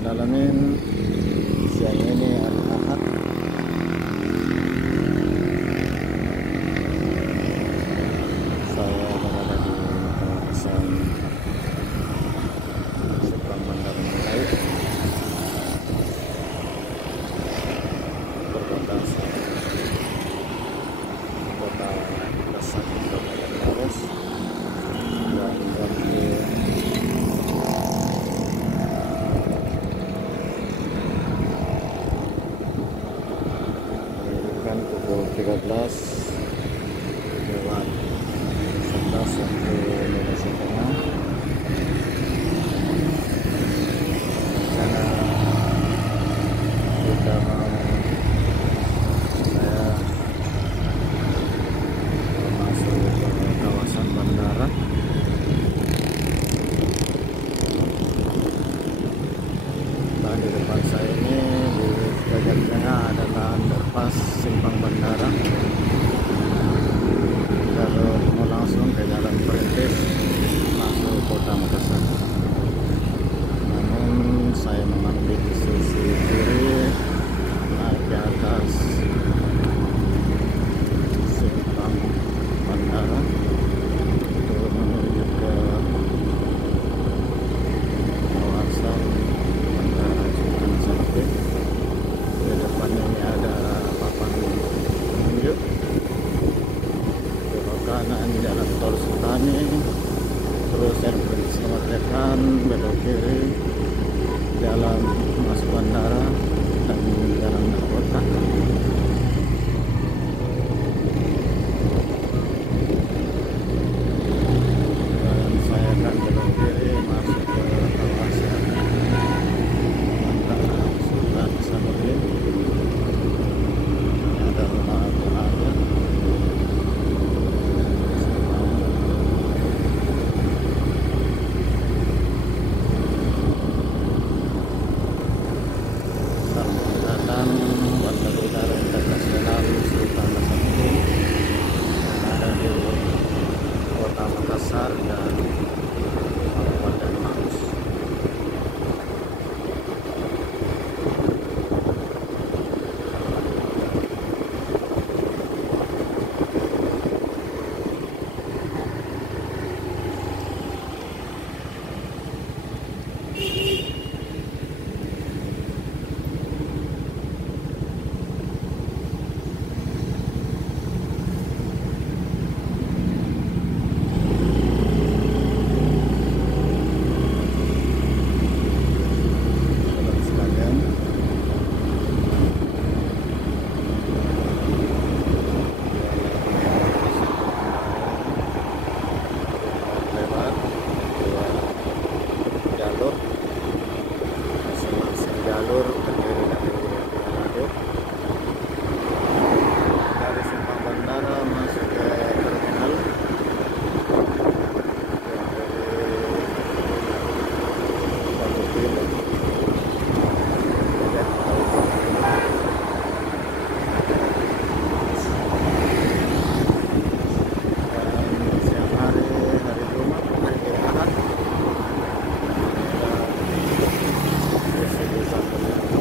dalamin siang ini hari Ahad. Saya berada di kawasan Simpang Bandara Melayu, perbatasan kota Makassar, Kabupaten Maros, dan menunjukkan pukul 13 lewat 11 waktu Indonesia Tengah. Karena kita saya masuk ke kawasan bandara. Dan di depan saya ini di bagian tengah adalah underpass Simpang Bandara. Kalau mau langsung ke jalan perintis masuk kota Makassar. Namun saya mengambil di sisi kiri naik ke atas Simpang Bandara untuk menuju ke kawasan Bandara Sultan Syarif. Di depan ini ada papan penunjuk. Belok kanan jalan tol Sultani, terus servis Kemerdekaan, belok kiri jalan masuk bandara dan jalan kota. Dan saya akan belok kiri masuk ke kawasan Bandara Sultan Syarif. Ini ada rumah Agung. Bandar Udara Internasional Sultan Hasanuddin yang ada di kota Makassar dan Kabupaten Maros. Jalur terdiri dari dua lajur. Dari Simpang Bandara masuk ke terminal yang dari 1 kilo. Dan siang hari Jumat, hari Ahad, ada distribusi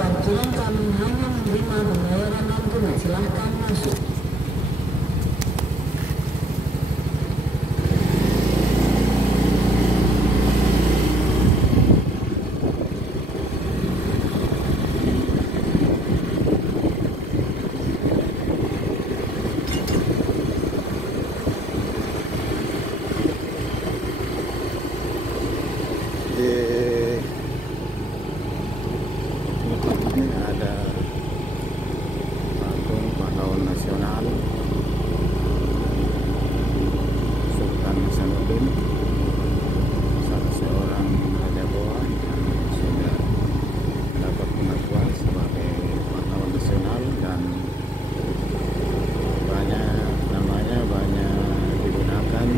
parkiran kami hanya menerima pembayaran non tunai. Silahkan masuk. Di ini ada patung pahlawan nasional Sultan Hasanuddin, salah seorang raja Goa yang sudah dapat pengakuan sebagai pahlawan nasional, dan banyak digunakan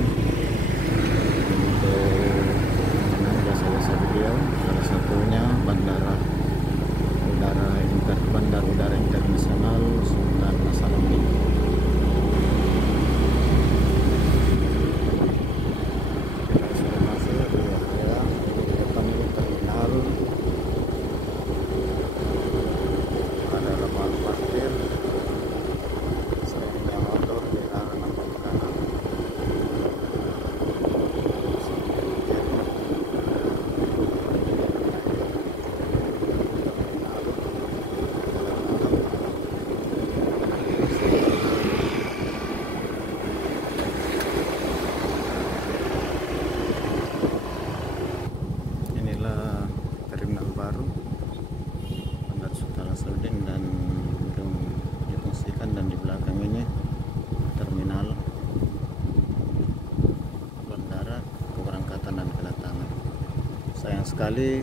untuk jasa-jasa beliau, salah satunya bandar udara internasional Sultan Hasanuddin. Kita sudah masuk di area di depan ini terminal, ada lapangan parkir, sayangnya motor dilarang nampak ke kanan. Inilah terminal baru Bandar Sultan Hasanuddin, dan belum difungsikan, dan di belakang ini terminal bandara keberangkatan dan kedatangan. Sayang sekali